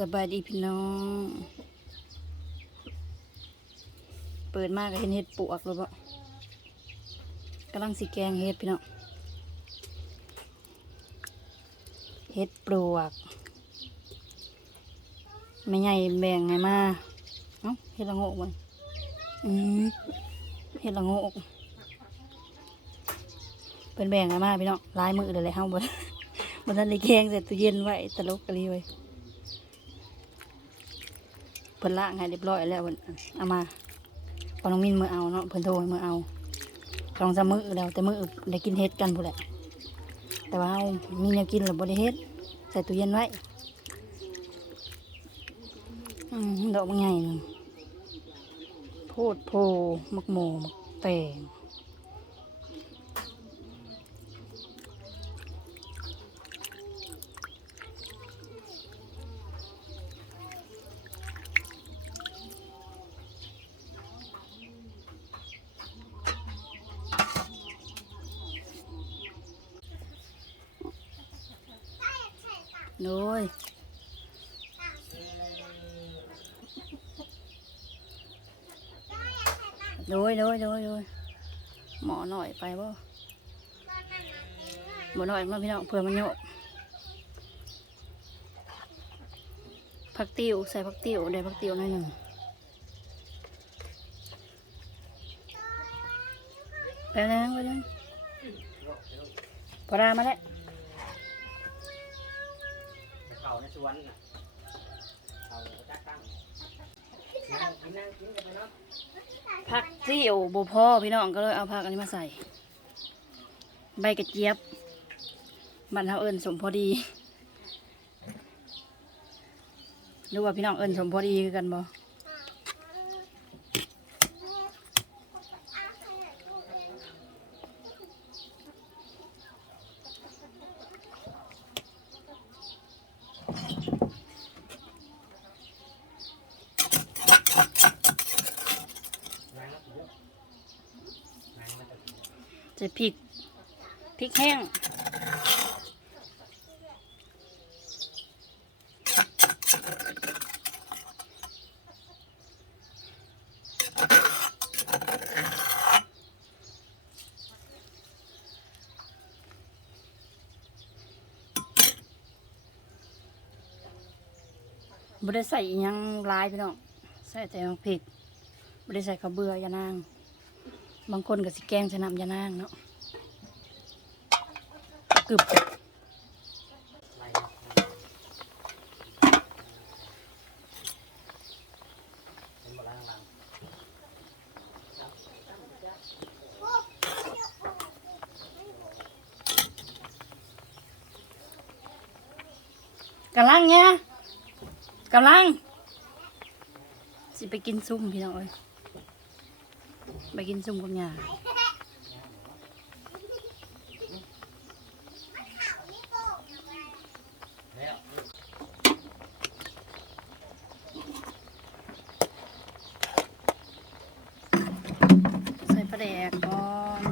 สบายดีพี่น้อง เปิดมากก็เห็นเห็ดปวกเลยบ่กำลังสีแกงเห็ดพี่น้อง เห็ดปลวก ไม่ใหญ่แบ่งไงมา เอ้าเห็ดละโงกมันอืมเห็ดละโงกเป็นแบ่งไงมาพี่น้องลายมือเลยแหละเฮาบ่บ่ทันได้แกงใส่ตู้เย็นไว้ตลกกะลีไว้ พิ่นละไงเรียบร้อยแล้วเอามาพอน้องมินมือเอาเนาะเพิ่นโทรมือเอาลองจะมื้อแล้วแต่มื้อได้กินเฮ็ดกันพุ่นแหละ แต่ว่าเอามีแนวกินหรือบ่ได้เฮ็ดใส่ตู้เย็นไว้อืมดอกมันใหญ่นึงโพดโพมักโมมักแตงโดย โดยโดยโดยโดยหมอหน่อยไปบ่หมอหน่อยมาพี่น้องเพื่อมันโยกผักติ๋วใส่ผักติ๋วได้ผักติ๋วหน่อยหนึ่งไปนะไปนะพอรามาแล้วเขาในสวนน่ะเขาจักตั้ง ผักเนาะผักซี่โอโบพ่อพี่น้องก็เลยเอาผักอันนี้มาใส่ ใบกระเจี๊ยบบันเทาเอิญสมพอดีหรือว่าพี่น้องเอิญสมพอดีกันบ่ ส่พริกพริกแห้งบ่ได้ใส่ยังลายพี่น้องใส่แต่พริกบ่ได้ใส่ข้าวเบื่อยานาง บางคนก็สิแกงใส่น้ำยานางเนาะกึบเป็นบ่ล่างหลังกำลังเนี่ยกำลัง สิไปกินซุ่มพี่น้องเอ้ย ไปกินซุ่มกับยา แล้ว ใส่ปลาแดกก่อน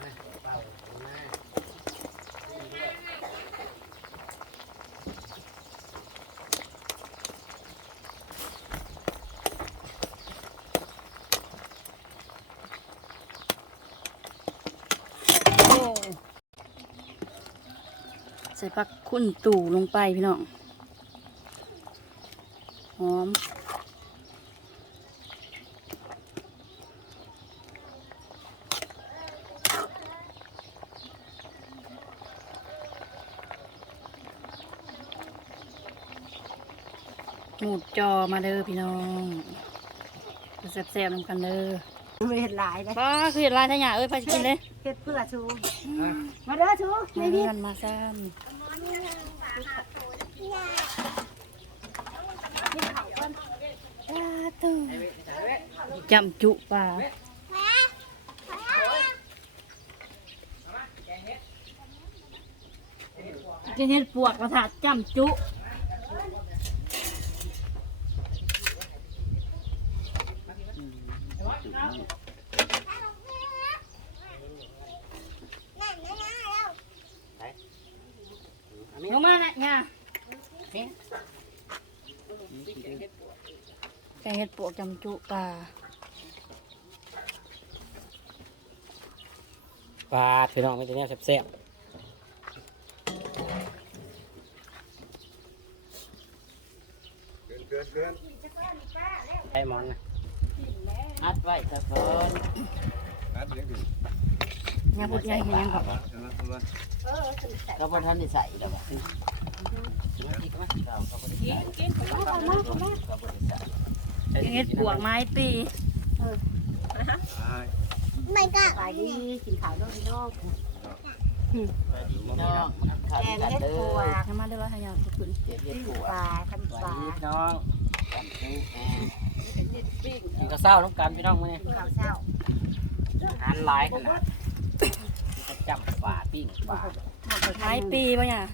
มาเป่ามา โอ้ใส่ผักคุ้นตู่ลงไปพี่น้องหอมหมูจอมาเด้อพี่น้องแซ่บๆนำกันเด้อไม่เห็นหลายเลยป้าคือเห็ดลายทะยาเอ้ยไปสิกินเลยเฮ็ดเพื่อชู มาเด้อชูมาไม่มีเพื่อนมาซ้ำ chậm trụ và cái hết buộc và thả chậm trụ Đúng rồi đấy nha. ระถาจำจุงเห็ดปวกจำจุปลาปลาดพี่น้องมันจะเนี่ยแซ่บเกินเกินเกินๆไอ้หมอนนะอัดไว้ซะก่อนนัดเลี้ยงดิเนี่ยพูดยังเห็นยังก่อนใช่ไหมคุณว่าก็บ่ทันได้ใส่ดอกว่าเราก็บ่ได้ใส่กินก็บ่ได้ ใส่แกงเห็ดปวกไม้ปีใช่ไม่กล้าไปดีกินข้าวด้วยพี่น้องน้องข้าวแกงเฮ็ดเด้ปวอกทำมาได้ว่าให้ยาขึ้นเฮ็ดเฮ็ดปิ้งปวดปลาทำปสวัสลาดีน้องกันทุกแอกินข้าวเศร้าน้ำกันพี่น้องมื้อนี้กินข้าวเช้าอาหารหลายขนาดมีกระจับปลาปิ้งปลาไม้ปีป่ะเนี่ย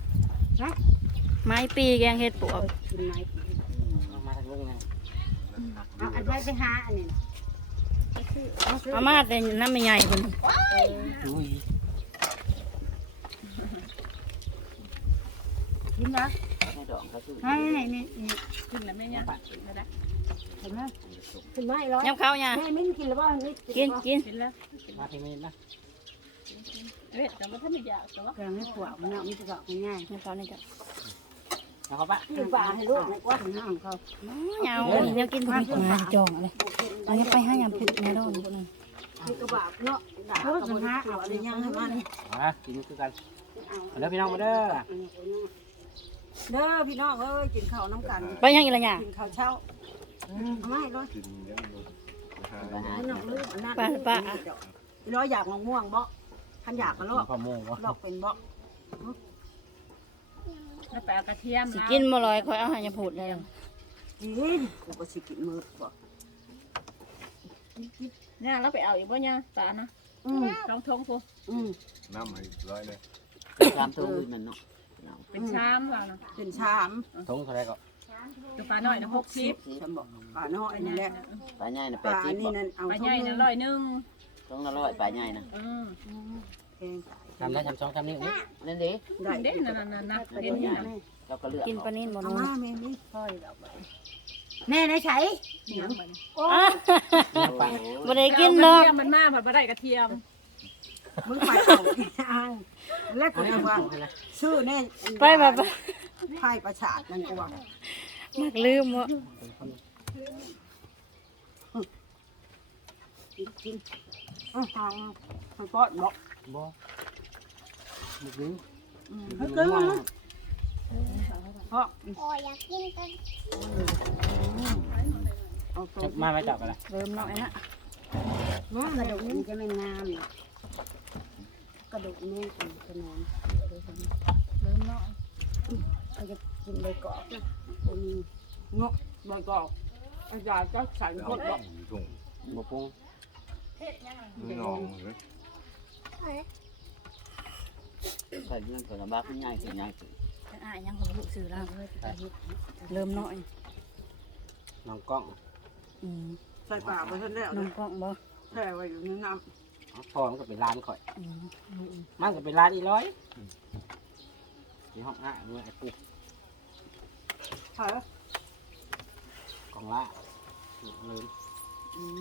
ไม้ปีแกงเห็ดปวกกินไมเอามาทางลุงนะ เอาอันไว้ไปหาอันนี้นะเอาซื้อเอามาแต่น้ำไม่ใหญ่คนอุ้ยกินนะให้ดอกเขาคือให้นี่นี่นี่ขึ้นแล้วไม่ยังเห็นไหมกินไหมร้อยยับเข้าเนี่ยแม่ไม่กินหรือว่านี่กินกินกินแล้วมาที่นี่นะเอ๊ะแต่ว่าถ้าไม่อยากแต่ว่าแกงเฮ็ดปวกมันเอามันจะบอกง่ายยับเข้านี่จ้ะ เอาเข้าปะๆกินปลาให้ลูกนะว่าถึงห้างเขายาวเนี่ยกินพวกนี้มาจองเลยเอาเนี่ยไปห้ายำพิษแม่โดนพวกนี้คือกระบะเนาะด่ากับมันเอาอะไรยังให้มันมากินคือกันมาเด้อพี่น้องมาเด้อเด้อพี่น้องเอ้ยกินข้าวน้ำกัน ไปยังอีกละเนี่ยกินข้าวเช้าไม่ร้อยกินเลี้ยงดูหาไม่นอกลืมอันนั้นป้าป้าร้อยอยากมะม่วงบ่ท่านอยากก็ลอกข้าวโม่วะลอกเป็นบ่ แล้วไปเอากระเทียมสิกินบ่ลอยคอยเอาใหายาพูดเลยกินกูก็สิกินมือบ่เนี่ยเราไปเอาอีกบ่เนี่ยตานะอืมลองทงกูอืมน้ำให้ร้อยเลยตามตัวอื่นมันเนาะเป็นชามเรานะเป็นชามทงเท่าไรก็ตัวปลาน้อยนะหกสิบฉันบอกปลาน้อยนี่แหละปลาใหญ่น่ะปลา80นี่บ่นั่นเอาปลาทุใหญ่กนะนึงร้อยหนึ่งต้องละร้อยปลาใหญ่นะอืมแกง ทำได้ทำสองทำนี่อุ้ยนั่นเด้ได้เด่นนั่นนั่นนะเด่เด่นนนี่นี่เราก็เลือกกินปลานิ่นบ่เอานู้มาแม่นี่ค่อยเอาไปแน่ได้ใช้ยังเหมือนโอ้เนี่ยปลาบ่ได้กินหรอกมันมาผัดปลาได้กระเทียมมึงไปเอาอ่างแล้วเอากูเนี่ยจะว่าเอาเนี่ยชื่อแน่ไปแบบไพ่ประสาทนั่นกูว่ามักลืมวะกินกินอือทางไปป้อนบอกบ่มึกนี้ เฮ้ยเกินนะเพราะเอาตัวมาไม่จับกันละเริ่มน้อยนะน้องกระดูกมันจะไม่งามเนี่ยกระดูกแม่เป็นขนมเริ่มน้อยเขาจะกินใบกอกนะตัวนี้งกใบกอกอาจารย์ก็ใส่เอาพวกบอกถุงบ่ปรุงไม่นองเลย บักใหญ่สิใหญ่สิอะยังของลูกสื่อแล้วเริ่มน้อยน้องกล้องอืมใส่ปากไปท่านแล้วน้อนะงกล้องบ่แช่ไว้อยู่ในน้เอาพอมันก็เป็นร้านข่อยอืมมันก็เป็นร้านอีร้อยที่ห้องอะเมื่อไอ้ปุ๊กำใช่กองละลืมอืม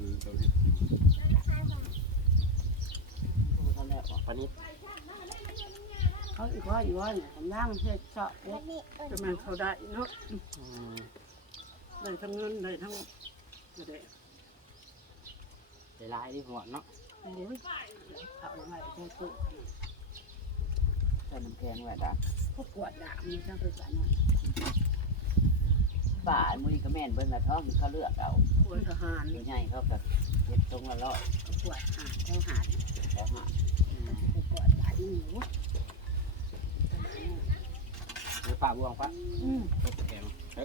เพิ่งมาแกงเพิ่งเนาะมึงอะไรสิเถิงเพิ่งแซ่บขนาดพี่น้องกินผักเทียมเยอะเด้อเพิ่งมาเบิกไม้กินแล้วเปล่าปากมึงจะกินคือตัวที่ตอนแรกบอกปานิดเขาอีกว่าอีกว่ายทำย่างเฮ็ดเจาะเอ๊ะจะมันเขาได้เนาะได้ทั้งเงินได้ทั้งกระเดะได้ลายที่หัวเนาะโอ้ยเอาไว้แค่ตู้ใส่น้ำแข็งไว้ดาพวกกวดด่ามีทั้งตัวสารน่อย ป่ามื้อนี้ก็แม่นเบิ่งละท้องเขาเลือกเอากวดทหารตัวใหญ่เขาก็เฮ็ดตรงละร้อยกวดหาดเท่าหาดแล้วหาพวกกวดบาดนี่หนูรือป่าบวงฟ้าอืมแกงไป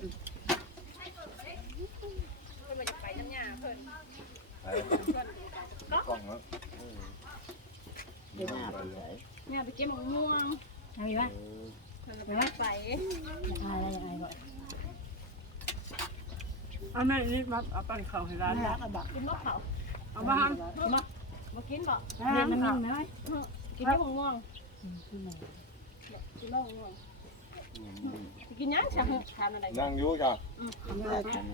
ไปกล้องแล้วเดี๋ยวหน้าไปไหนเนี่ยไปเก็บมะม่วงเอามีไหมเออเดี๋ยวไม่ใส่อยากอายอะไรอยากอายก่อน เอาแม่นี่มาเอาปั้นข้าวให้ร้านรักอะบักกินมะเขาเอามาหั่นมากินบ่เรียนมันนิ่มไหมกินมะม่วงกินมะม่วงกินยังใช่ทานอะไรนั่งอยู่จ้ะ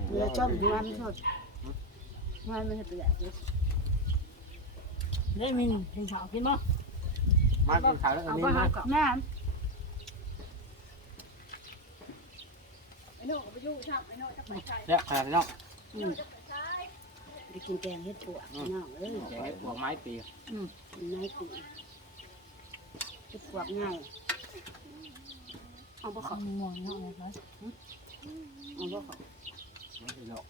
เรือชอบงานสดงานไม่ใช่เปลี่ยนเล่นมินถึงเฉากินบ่มากินข้าวแล้วก็เอามีมามาหั่นกับแม่ ไอ้โน่ไปยุ่งช่างไอ้โน่จะไปใส่แซ่บขนาดนี้เนาะไปกินแกงเห็ดปวกน้องเอ้ยแกงเห็ดบวกไม้ปีนายตีเห็ดปวกง่ายเอาบ่ข้าเขาวม่วงเนาะนะครับเอาบ่เขาไม่ใช่เนาะ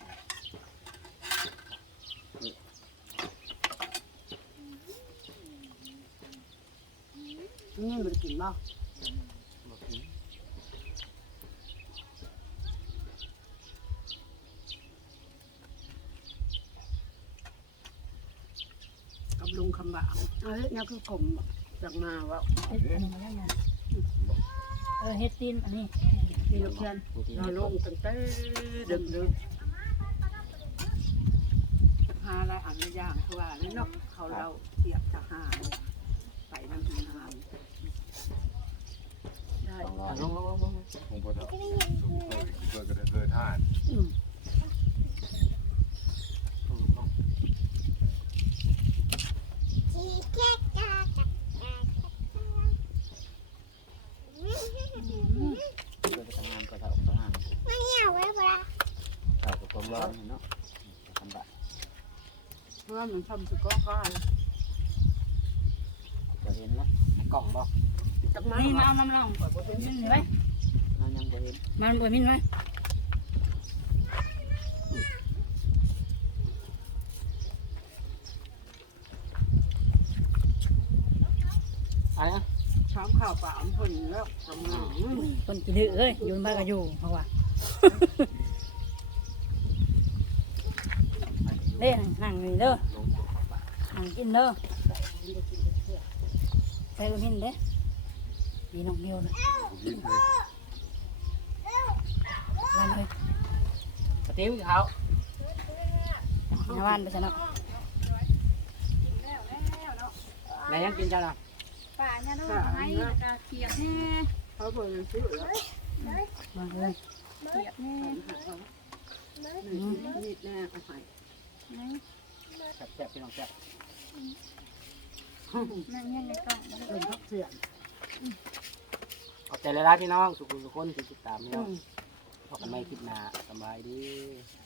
นี่มันกินบ่บ่กิน ลุงคำบ่าวเอ้ยนี่คือกลมจากมาว่าเฮ็ดอันนี้มาแล้วนะเออเฮ็ดตีนอันนี้พี่ลูกเพียนบ่กินเราลงตั้งแต่ดึกดึกหาอะไรอันละอย่างคือว่าแล้วเนาะเขาเราเทียบทหารไปน้ำทหารได้ต้องรอลงลงลงลงคงพอจะเพื่อจะเคยท่าน อืม ลง เพื่อไปทำงานก็เท่าทำงานเท่ากับความ ร้อนเนาะทำแบบเพราะว่ามันทำสุกก็ก้อนจะเห็นแล้วกล่องบ่จากมานี่มาเอาน้ำลองมินไว้น้องยังบ่เห็นมันบ่มินไว้อะไรนะช้ำข้าวเปล่ามันคนแล้วทำงาน คนกินดื้อเอ้ยอยู่บ้านก็อยู่เพราะว่า เด้นั่งนี่เด้อลงตัวปลานั่งกินเด้อใส่บ่มินเด้ดีน้องเดียวเลยยินเลยวันเลยสติ๊วเขาในบ้านไปซะเนาะไหนยังกินจ้าล่ะป่าเนี่ยโน่ให้กระเทียมแน่เขาบอกยังซื้อแล้วมาเลยเทียมแน่นี่แน่เอาไป แซ่บแซ่บพี่น้องแซ่บนั่งยังในกล่องเป็นพักเสื่อมขอบใจหลายๆพี่น้องสุขุมทุกคนที่ติดตามพี่น้องพบกันใหม่คลิปหน้าสบายดีส